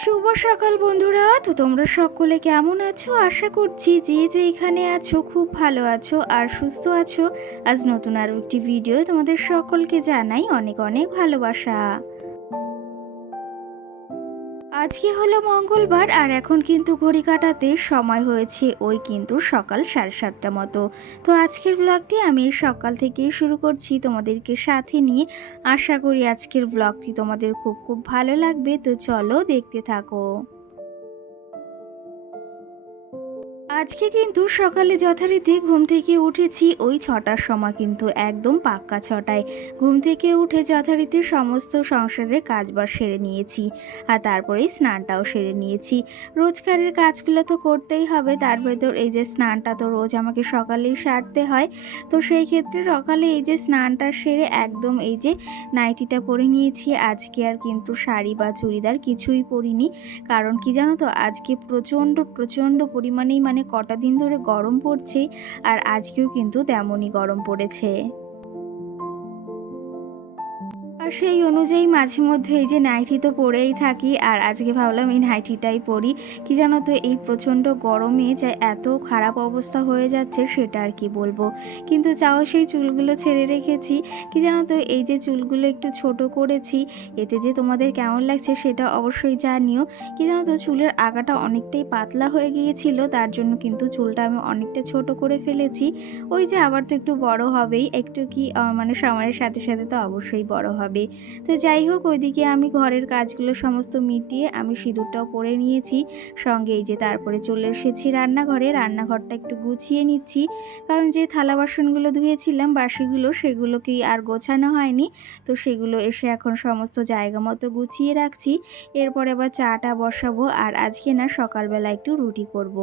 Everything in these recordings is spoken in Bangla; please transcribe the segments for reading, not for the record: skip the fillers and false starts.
শুভ সকাল বন্ধুরা। তো তোমরা সকলে কেমন আছো? আশা করছি যে যে এখানে আছো খুব ভালো আছো আর সুস্থ আছো। আজ নতুন আরও একটি ভিডিও তোমাদের সকলকে জানাই অনেক অনেক ভালোবাসা। আজকে হলো মঙ্গলবার আর এখন কিন্তু ঘড়ি কাটাতে সময় হয়েছে ওই কিন্তু সকাল 7:30 মতো। তো আজকের ব্লগটি আমি সকাল থেকেই শুরু করছি তোমাদেরকে সাথে নিয়ে। আশা করি আজকের ব্লগটি তোমাদের খুব খুব ভালো লাগবে। তো চলো দেখতে থাকো। আজকে কিন্তু সকালে যথারীতি ঘুম থেকে উঠেছি ওই 6টার সময়, কিন্তু একদম পাক্কা 6টায় ঘুম থেকে উঠে যথারীতি সমস্ত সংসারের কাজবাজ সেরে নিয়েছি আর তারপরেই স্নানটাও সেরে নিয়েছি। রোজকারের কাজগুলো তো করতেই হবে, তার ভেতর এই যে স্নানটা তো রোজ আমাকে সকালেই সারতে হয়। তো সেই ক্ষেত্রে সকালে এই যে স্নানটা সেরে একদম এই যে নাইটিটা পরে নিয়েছি। আজকে আর কিন্তু শাড়ি বা চুড়িদার কিছুই পরিনি, কারণ কি জানো তো আজকে প্রচণ্ড প্রচণ্ড পরিমাণেই কটা দিন ধরে গরম পড়ছে আর আজকেও কিন্তু তেমনই গরম পড়েছে। আর সেই অনুযায়ী মাঝে মধ্যে এই যে নাইটি তো পরেই থাকি, আর আজকে ভাবলাম এই নাইটিটাই পরি। কি জানো তো এই প্রচণ্ড গরমে যা এত খারাপ অবস্থা হয়ে যাচ্ছে সেটা আর কি বলবো। কিন্তু চাও সেই চুলগুলো ছেড়ে রেখেছি। কি জানো তো এই যে চুলগুলো একটু ছোট করেছি, এতে যে তোমাদের কেমন লাগছে সেটা অবশ্যই জানিও। কি জানো তো চুলের আগাটা অনেকটাই পাতলা হয়ে গিয়েছিল, তার জন্য কিন্তু চুলটা আমি অনেকটা ছোট করে ফেলেছি। ওই যে আবার তো একটু বড় হবেই, একটু কি সময়ের সাথে সাথে তো অবশ্যই বড় হবে। তো যাই হোক, ওইদিকে আমি ঘরের কাজগুলো সমস্ত মিটিয়ে আমি সিঁদুরটাও পরে নিয়েছি। সঙ্গে এই যে তারপরে চলে এসেছি রান্নাঘরে, রান্নাঘরটা একটু গুছিয়ে নিচ্ছি, কারণ যে থালা বাসনগুলো ধুয়েছিলাম বাসিগুলো সেগুলোকেই আর গোছানো হয়নি। তো সেগুলো এসে এখন সমস্ত জায়গা মতো গুছিয়ে রাখছি। এরপরে আবার চাটা বসাবো, আর আজকে না সকালবেলা একটু রুটি করব।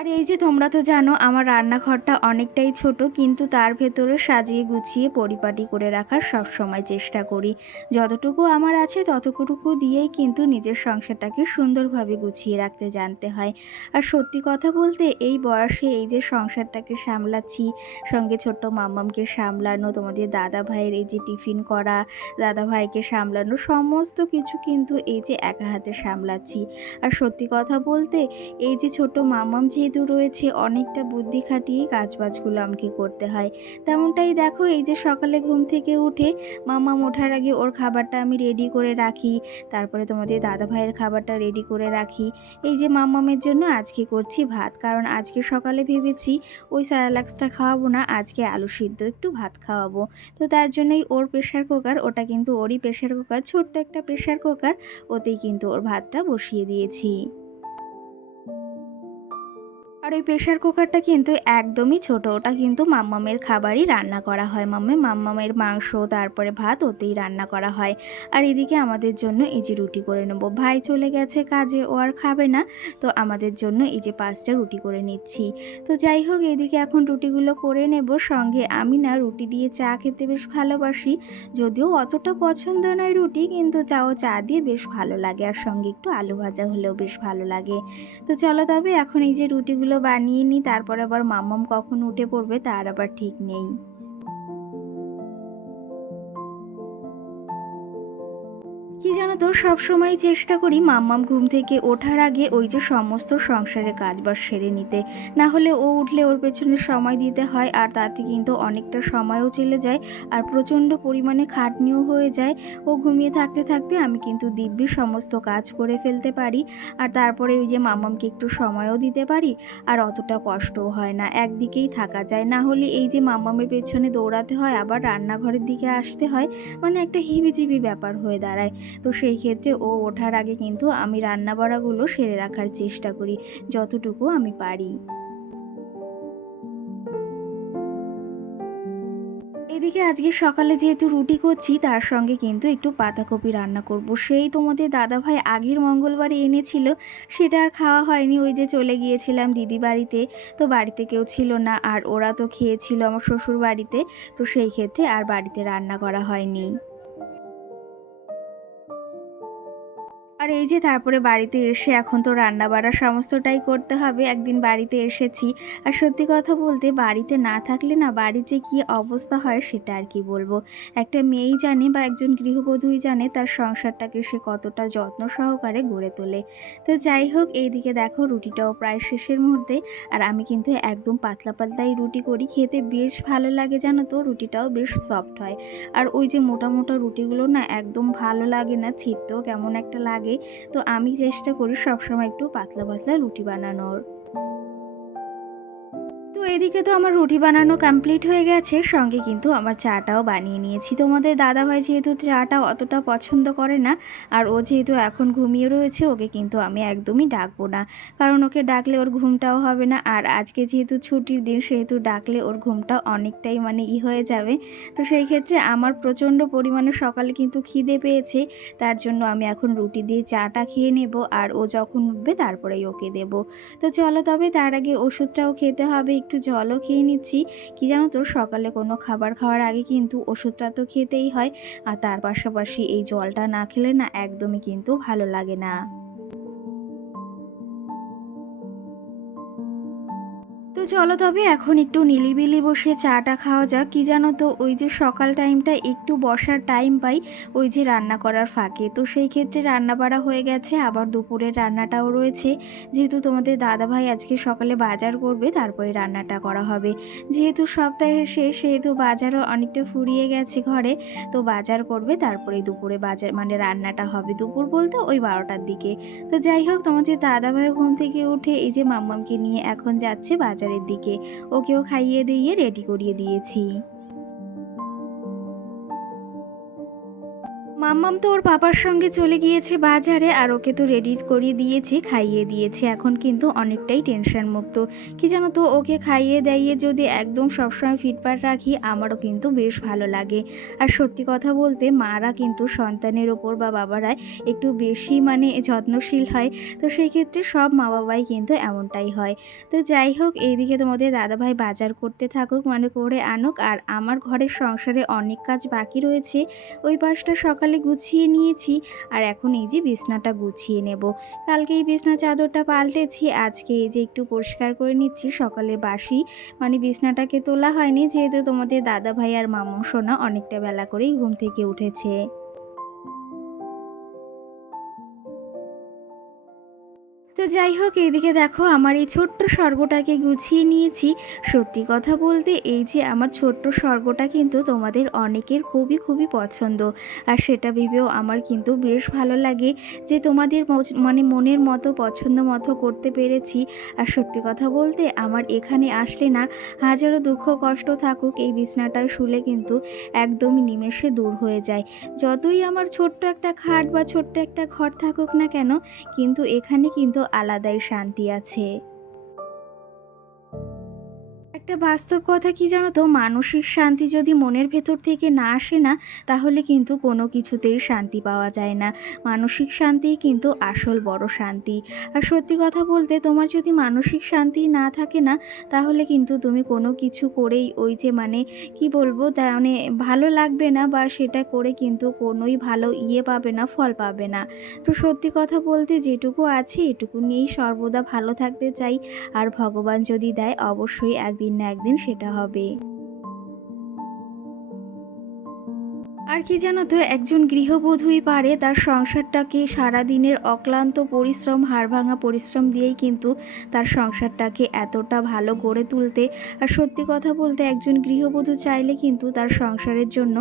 আর এই যে তোমরা তো জানো আমার রান্নাঘরটা অনেকটাই ছোট, কিন্তু তার ভেতরে সাজিয়ে গুছিয়ে পরিপাটি করে রাখার সব সময় চেষ্টা করি। যতটুকু আমার আছে ততটুকু দিয়েই কিন্তু নিজের সংসারটাকে সুন্দরভাবে গুছিয়ে রাখতে জানতে হয়। আর সত্যি কথা বলতে এই বয়সে এই যে সংসারটাকে সামলাচ্ছি, সঙ্গে ছোট্ট মাম্মামকে সামলানো, তোমাদের দাদা ভাইয়ের এই যে টিফিন করা, দাদা ভাইকে সামলানো, সমস্ত কিছু কিন্তু এই যে একা হাতে সামলাচ্ছি। আর সত্যি কথা বলতে এই যে ছোট মামাম যেহেতু রয়েছে, অনেকটা বুদ্ধি খাটিয়ে কাজবাজগুলো আমাকে করতে হয়। তেমনটাই দেখো, এই যে সকালে ঘুম থেকে উঠে মামাম ওঠার আগে ওর খাবারটা আমি রেডি করে রাখি, তারপরে তোমাদের দাদা ভাইয়ের খাবারটা রেডি করে রাখি। এই যে মামামের জন্য আজকে করছি ভাত, কারণ আজকে সকালে ভেবেছি ওই স্যালাক্সটা খাওয়াবো না, আজকে আলু সিদ্ধ একটু ভাত খাওয়াবো। তো তার জন্যই ওর প্রেশার কুকার, ওটা কিন্তু ওরই প্রেশার কুকার, ছোট্ট একটা প্রেশার কুকার, ওতেই কিন্তু ওর ভাতটা বসিয়ে দিয়েছি। আর ওই প্রেশার কুকারটা কিন্তু একদমই ছোট, ওটা কিন্তু মাম্মামের খাবারই রান্না করা হয়, মাম্মামের মাংস তারপরে ভাত ওতেই রান্না করা হয়। আর এদিকে আমাদের জন্য এই যে রুটি করে নেব, ভাই চলে গেছে কাজে, ও আর খাবে না। তো আমাদের জন্য এই যে 5টা রুটি করে নিচ্ছি। তো যাই হোক, এদিকে এখন রুটিগুলো করে নেব। সঙ্গে আমি না রুটি দিয়ে চা খেতে বেশ ভালোবাসি, যদিও অতটা পছন্দ নয় রুটি, কিন্তু চা দিয়ে বেশ ভালো লাগে, আর সঙ্গে একটু আলু ভাজা হলেও বেশ ভালো লাগে। তো চলো তবে এখন এই যে রুটিগুলো বানিয়ে নিই, তারপর আবার মাম্মাম কখন উঠে পড়বে তার আবার ঠিক নেই। কি জানো তো সবসময় চেষ্টা করি মাম্মাম ঘুম থেকে ওঠার আগে ওই যে সমস্ত সংসারের কাজবাজ সেরে নিতে, না হলে ও উঠলে ওর পেছনে সময় দিতে হয়, আর তাতে কিন্তু অনেকটা সময়ও চলে যায় আর প্রচণ্ড পরিমাণে খাটনিও হয়ে যায়। ও ঘুমিয়ে থাকতে থাকতে আমি কিন্তু দিব্যি সমস্ত কাজ করে ফেলতে পারি, আর তারপরে ওই যে মাম্মামকে একটু সময়ও দিতে পারি, আর অতটা কষ্টও হয় না, একদিকেই থাকা যায়। না হলে এই যে মাম্মামের পেছনে দৌড়াতে হয়, আবার রান্নাঘরের দিকে আসতে হয়, একটা হিবিজিবি ব্যাপার হয়ে দাঁড়ায়। তো সেই ক্ষেত্রে ও ওঠার আগে কিন্তু আমি রান্নাবাড়াগুলো সেরে রাখার চেষ্টা করি যতটুকু আমি পারি। এদিকে আজকে সকালে যেহেতু রুটি করছি, তার সঙ্গে কিন্তু একটু পাতাকপি রান্না করব। সেই তোমাদের দাদাভাই আগের মঙ্গলবারে এনেছিল, সেটা আর খাওয়া হয়নি। ওই যে চলে গিয়েছিলাম দিদি বাড়িতে, তো বাড়িতে কেউ ছিল না, আর ওরা তো খেয়েছিল আমার শ্বশুর বাড়িতে। তো সেই ক্ষেত্রে আর বাড়িতে রান্না করা হয়নি। আর এই যে তারপরে বাড়িতে এসে এখন তো রান্নাবাড়া সমস্তটাই করতে হবে। একদিন বাড়িতে এসেছি। আর সত্যি কথা বলতে বাড়িতে না থাকলে না বাড়ির যে কী অবস্থা হয় সেটা আর কি বলবো। একটা মেয়েই জানে বা একজন গৃহবধূই জানে তার সংসারটাকে সে কতটা যত্ন সহকারে গড়ে তোলে। তো যাই হোক, এইদিকে দেখো রুটিটাও প্রায় শেষের মুহূর্তে। আর আমি কিন্তু একদম পাতলা পাতলাই রুটি করি, খেতে বেশ ভালো লাগে জানো তো, রুটিটাও বেশ সফট হয়। আর ওই যে মোটা মোটা রুটিগুলো না একদম ভালো লাগে না, ছিঁড়তেও কেমন একটা লাগে। তো আমি চেষ্টা করি সবসময় একটু পাতলা পাতলা রুটি বানানোর। তো এদিকে তো আমার রুটি বানানো কমপ্লিট হয়ে গেছে, সঙ্গে কিন্তু আমার চাটাও বানিয়ে নিয়েছি। তোমাদের দাদাভাই যেহেতু চাটা অতটা পছন্দ করে না, আর ও যেহেতু এখন ঘুমিয়ে রয়েছে, ওকে কিন্তু আমি একদমই ডাকবো না, কারণ ওকে ডাকলে ওর ঘুমটাও হবে না। আর আজকে যেহেতু ছুটির দিন, সেহেতু ডাকলে ওর ঘুমটা অনেকটাই মানে হয়ে যাবে। তো সেই ক্ষেত্রে আমার প্রচণ্ড পরিমাণে সকালে কিন্তু খিদে পেয়েছে, তার জন্য আমি এখন রুটি দিয়ে চাটা খেয়ে নেব, আর ও যখন উঠবে তারপরেই ওকে দেবো। তো চলো তবে তার আগে ওষুধটাও খেতে হবে, একটু জলও খেয়ে নিচ্ছি। কি জানো তো, সকালে কোনো খাবার খাওয়ার আগে কিন্তু ওষুধটা তো খেতেই হয়, আর তার পাশাপাশি এই জলটা না খেলে না একদমই কিন্তু ভালো লাগে না। তো চলো তবে এখন একটু নিলিবিলি বসে চাটা খাওয়া যাক। কি জানো তো, ওই যে সকাল টাইমটা একটু বসার টাইম পাই ওই যে রান্না করার ফাঁকে, তো সেই ক্ষেত্রে রান্না বাড়া হয়ে গেছে, আবার দুপুরের রান্নাটাও রয়েছে। যেহেতু তোমাদের দাদাভাই আজকে সকালে বাজার করবে, তারপরে রান্নাটা করা হবে। যেহেতু সপ্তাহের শেষ, সেহেতু বাজারও অনেকটা ফুরিয়ে গেছে ঘরে। তো বাজার করবে, তারপরে দুপুরে বাজার মানে রান্নাটা হবে, দুপুর বলতে ওই 12টার দিকে। তো যাই হোক, তোমাদের দাদাভাই ঘুম থেকে উঠে এই যে মাম্মামকে নিয়ে এখন যাচ্ছে বাজারের দিকে। ওকেও খাইয়ে দিয়ে রেডি করিয়ে দিয়েছি। মাম্মাম তো ওর পাপার সঙ্গে চলে গিয়েছে বাজারে, আর ওকে তো রেডি করিয়ে দিয়েছি, খাইয়ে দিয়েছি। এখন কিন্তু অনেকটাই টেনশন মুক্ত। কি জানো তো, ওকে খাইয়ে দাইয়ে যদি একদম সবসময় ফিটফাট রাখি, আমারও কিন্তু বেশ ভালো লাগে। আর সত্যি কথা বলতে মারা কিন্তু সন্তানের ওপর বা বাবারা একটু বেশি মানে যত্নশীল হয়। তো সেই ক্ষেত্রে সব মা বাবাই কিন্তু এমনটাই হয়। তো যাই হোক, এইদিকে তোমাদের দাদাভাই বাজার করতে থাকুক, মানে করে আনুক, আর আমার ঘরের সংসারে অনেক কাজ বাকি রয়েছে। ওই পাশটা সকালে গুছিয়ে নিয়েছি, আর এখন এই যে বিছনাটা গুছিয়ে নেব। কালকে এই বিছনা চাদরটা পাল্টেছি, আজকে এই যে একটু পরিষ্কার করে নিচ্ছি। সকালে বাসি মানে বিছনাটাকে তোলা হয়নি, যেহেতু তোমাদের দাদা ভাই আর মামু সোনা অনেকটা বেলা করেই ঘুম থেকে উঠেছে। তো যাই হোক, এইদিকে দেখো আমার এই ছোট্ট স্বর্গটাকে গুছিয়ে নিয়েছি। সত্যি কথা বলতে এই যে আমার ছোট্ট স্বর্গটা কিন্তু তোমাদের অনেকের খুবই খুবই পছন্দ। আর সেটা ভেবেও আমার কিন্তু বেশ ভালো লাগে যে তোমাদের মানে মনের মতো পছন্দ মতো করতে পেরেছি। আর সত্যি কথা বলতে আমার এখানে আসলে না হাজারো দুঃখ কষ্ট থাকুক, এই বিছনাটায় শুলে কিন্তু একদমই নিমেষে দূর হয়ে যায়। যতই আমার ছোট্ট একটা খাট বা ছোট্ট একটা ঘর থাকুক না কেন, কিন্তু এখানে কিন্তু আলাদাই শান্তি আছে। একটা বাস্তব কথা কি জানো তো, মানসিক শান্তি যদি মনের ভেতর থেকে না আসে না, তাহলে কিন্তু কোনো কিছুতেই শান্তি পাওয়া যায় না। মানসিক শান্তিই কিন্তু আসল বড় শান্তি। আর সত্যি কথা বলতে তোমার যদি মানসিক শান্তি না থাকে না, তাহলে কিন্তু তুমি কোনো কিছু করেই ওই যে মানে কি বলবো, তা মানে ভালো লাগবে না, বা সেটা করে কিন্তু কোনোই ভালো পাবে না, ফল পাবে না। তো সত্যি কথা বলতে যেটুকু আছে এটুকু নিয়েই সর্বদা ভালো থাকতে চাই। আর ভগবান যদি দেয়, অবশ্যই একদিন না একদিন সেটা হবে। আর কি জানো তো, একজন গৃহবধূই পারে তার সংসারটাকে সারাদিনের অক্লান্ত পরিশ্রম, হাড়ভাঙা পরিশ্রম দিয়েই কিন্তু তার সংসারটাকে এতটা ভালো গড়ে তুলতে। আর সত্যি কথা বলতে একজন গৃহবধূ চাইলে কিন্তু তার সংসারের জন্য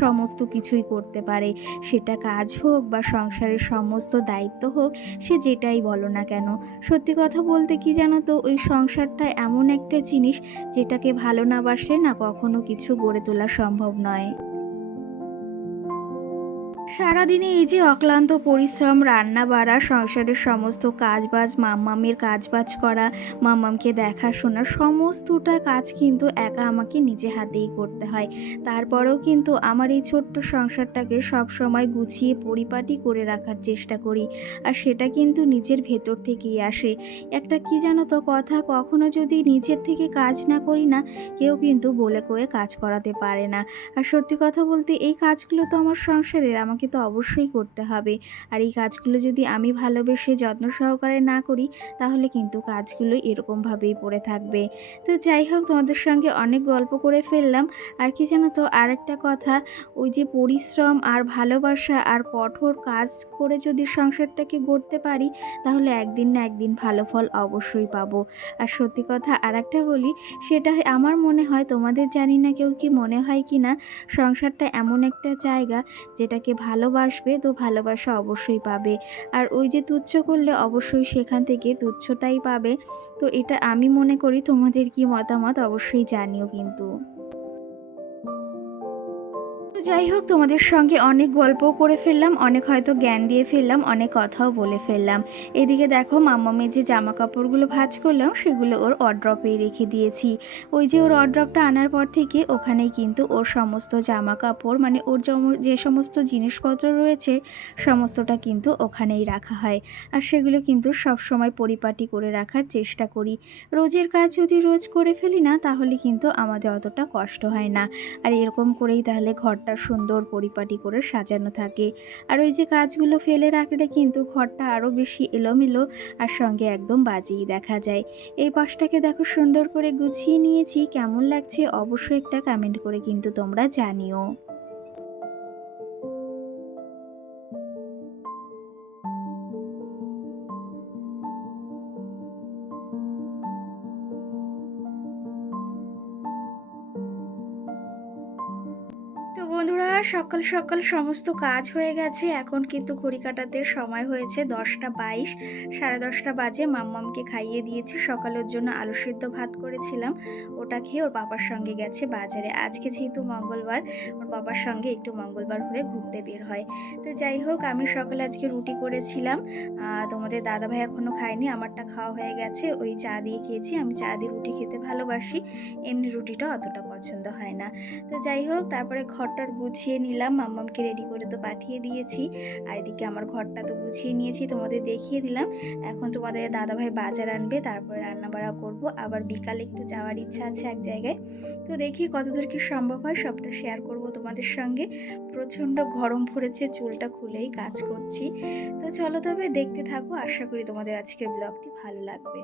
সমস্ত কিছুই করতে পারে। সেটা কাজ হোক বা সংসারের সমস্ত দায়িত্ব হোক, সে যেটাই বলো না কেন। সত্যি কথা বলতে কি জানো তো, ওই সংসারটা এমন একটা জিনিস যেটাকে ভালো না বাসলে না কখনো কিছু গড়ে তোলা সম্ভব নয়। সারাদিনে এই যে অক্লান্ত পরিশ্রম, রান্না বাড়া, সংসারের সমস্ত কাজবাজ, মাম্মামের কাজবাজ করা, মাম্মামকে দেখাশোনা, সমস্তটা কাজ কিন্তু একা আমাকে নিজে হাতেই করতে হয়। তারপরেও কিন্তু আমার এই ছোট্ট সংসারটাকে সবসময় গুছিয়ে পরিপাটি করে রাখার চেষ্টা করি। আর সেটা কিন্তু নিজের ভেতর থেকেই আসে। একটা কি জানো তো কথা, কখনো যদি নিজের থেকে কাজ না করি না, কেউ কিন্তু বলে কয়ে কাজ করাতে পারে না। আর সত্যি কথা বলতে এই কাজগুলো তো আমার সংসারের, আমাকে আমাকে তো অবশ্যই করতে হবে। আর এই কাজগুলো যদি আমি ভালোবেসে যত্ন সহকারে না করি তাহলে কিন্তু কাজগুলো এরকমভাবেই পড়ে থাকবে। তো যাই হোক, তোমাদের সঙ্গে অনেক গল্প করে ফেললাম। আর কি জানো তো, আরেকটা কথা, ওই যে পরিশ্রম আর ভালোবাসা আর কঠোর কাজ করে যদি সংসারটাকে গড়তে পারি তাহলে একদিন না একদিন ভালো ফল অবশ্যই পাবো। আর সত্যি কথা আরেকটা বলি, সেটা আমার মনে হয়, তোমাদের জানি না কেউ কি মনে হয় কি না, সংসারটা এমন একটা জায়গা যেটাকে ভালোবাসবে তো ভালোবাসা অবশ্যই পাবে। আর ওই যে তুচ্ছ করলে অবশ্যই সেখান থেকে তুচ্ছটাই পাবে। তো এটা আমি মনে করি। তোমাদের কি মতামত অবশ্যই জানিও কিন্তু। তো যাই হোক, তোমাদের সঙ্গে অনেক গল্পও করে ফেললাম, অনেক হয়তো জ্ঞান দিয়ে ফেললাম, অনেক কথাও বলে ফেললাম। এদিকে দেখো, মাম্মামের যে জামা কাপড়গুলো ভাঁজ করলাম সেগুলো ওর ওয়ারড্রপে রেখে দিয়েছি। ওই যে ওর ওয়ারড্রপটা আনার পর থেকে ওখানেই কিন্তু ওর সমস্ত জামা কাপড়, মানে ওর যে সমস্ত জিনিসপত্র রয়েছে সমস্তটা কিন্তু ওখানেই রাখা হয়। আর সেগুলো কিন্তু সবসময় পরিপাটি করে রাখার চেষ্টা করি। রোজের কাজ যদি রোজ করে ফেলি না তাহলে কিন্তু আমাদের অতটা কষ্ট হয় না। আর এরকম করেই তাহলে ঘরটা সুন্দর পরিপাটি করে সাজানো থাকে। আর ওই যে কাজগুলো ফেলে রাখলে কিন্তু ঘরটা আরও বেশি এলোমেলো আর সঙ্গে একদম বাজেই দেখা যায়। এই পাশটাকে দেখো সুন্দর করে গুছিয়ে নিয়েছি। কেমন লাগছে অবশ্যই একটা কমেন্ট করে কিন্তু তোমরা জানিও। তো বন্ধুরা, সকাল সকাল সমস্ত কাজ হয়ে গেছে। এখন কিন্তু ঘড়ি কাটাতে সময় হয়েছে 10টা 22। 10:30 বাজে। মাম্মামকে খাইয়ে দিয়েছি। সকালের জন্য আলু সিদ্ধ ভাত করেছিলাম, ওটা খেয়ে ওর বাবার সঙ্গে গেছে বাজারে। আজকে যেহেতু মঙ্গলবার, ওর বাবার সঙ্গে একটু মঙ্গলবার হলে ঘুরতে বের হয়। তো যাই হোক, আমি সকালে আজকে রুটি করেছিলাম। তোমাদের দাদাভাই এখনও খায়নি, আমারটা খাওয়া হয়ে গেছে। ওই চা দিয়ে খেয়েছি। আমি চা দিয়ে রুটি খেতে ভালোবাসি, এমনি রুটিটা অতটা পছন্দ হয় না। তো যাই হোক, তারপরে ঘরটার গুছিয়ে নিলাম, মাম্মামকে রেডি করে তো পাঠিয়ে দিয়েছি। আর এদিকে আমার ঘরটা তো গুছিয়ে নিয়েছি, তোমাদের দেখিয়ে দিলাম। এখন তোমাদের দাদাভাই বাজার আনবে, তারপরে রান্নাবাড়া করব। আবার বিকালে একটু যাওয়ার ইচ্ছা আছে এক জায়গায়। তো দেখি কতদূর কি সম্ভব হয়, সবটা শেয়ার করব তোমাদের সঙ্গে। প্রচণ্ড গরম পড়েছে, চুলটা খুলেই কাজ করছি। তো চলো তবে দেখতে থাকো, আশা করি তোমাদের আজকের ব্লগটি ভালো লাগবে।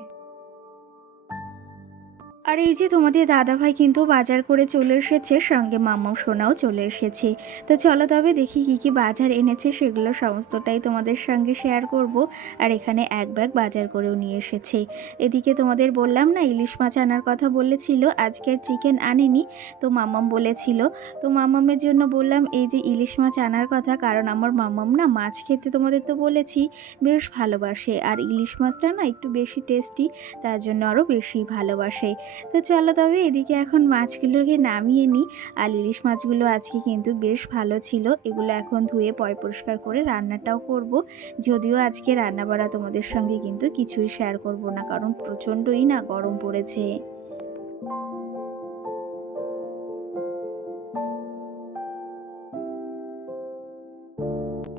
আর এই যে তোমাদের দাদাভাই কিন্তু বাজার করে চলে এসেছে, সঙ্গে মাম্মাম সোনাও চলে এসেছে। তো চলো তবে দেখি কি কি বাজার এনেছে, সেগুলো সমস্তটাই তোমাদের সঙ্গে শেয়ার করব। আর এখানে এক ব্যাগ বাজার করেও নিয়ে এসেছে। এদিকে তোমাদের বললাম না, ইলিশ মাছ আনার কথা বলেছিল, আজকের চিকেন আনেনি। তো মাম্মাম বলেছিল, তো মাম্মামের জন্য বললাম এই যে ইলিশ মাছ আনার কথা, কারণ আমার মাম্মাম না মাছ খেতে, তোমাদের তো বলেছি, বেশ ভালোবাসে। আর ইলিশ মাছটা না একটু বেশি টেস্টি, তার জন্য আরও বেশি ভালোবাসে। তো চলো তবে এদিকে এখন মাছগুলোকে নামিয়ে নিই। আর ইলিশ মাছগুলো আজকে কিন্তু বেশ ভালো ছিল। এগুলো এখন ধুয়ে পরিষ্কার করে রান্নাটাও করব। যদিও আজকে রান্নাবাড়া তোমাদের সঙ্গে কিন্তু কিছুই শেয়ার করব না, কারণ প্রচণ্ডই না গরম পড়েছে।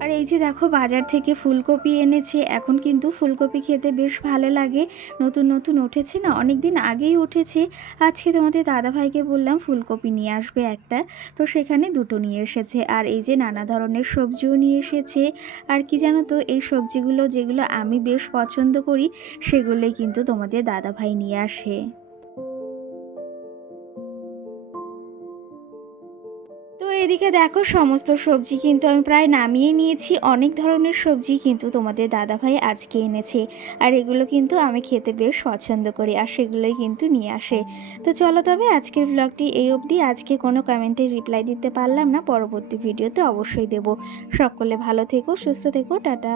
আর এই যে দেখো, বাজার থেকে ফুলকপি এনেছে। এখন কিন্তু ফুলকপি খেতে বেশ ভালো লাগে। নতুন নতুন উঠেছে না, অনেক দিন আগেই উঠেছে। আজকে তোমাদের দাদাভাইকে বললাম ফুলকপি নিয়ে আসবে একটা, তো সেখানে দুটো নিয়ে এসেছে। আর এই যে নানা ধরনের সবজিও নিয়ে এসেছে। আর কি জানো তো, এই সবজিগুলো যেগুলো আমি বেশ পছন্দ করি সেগুলোই কিন্তু তোমাদের দাদাভাই নিয়ে আসে। তো এদিকে দেখো, সমস্ত সবজি কিন্তু আমি প্রায় নামিয়ে নিয়েছি। অনেক ধরনের সবজি কিন্তু তোমাদের দাদাভাই আজকে এনেছে। আর এগুলো কিন্তু আমি খেতে বেশ পছন্দ করি, আর সেগুলোই কিন্তু নিয়ে আসে। তো চলো তবে আজকের ব্লগটি এই অবধি। আজকে কোনো কমেন্টে রিপ্লাই দিতে পারলাম না, পরবর্তী ভিডিওতে অবশ্যই দেব। সকলে ভালো থেকো, সুস্থ থেকো, টাটা।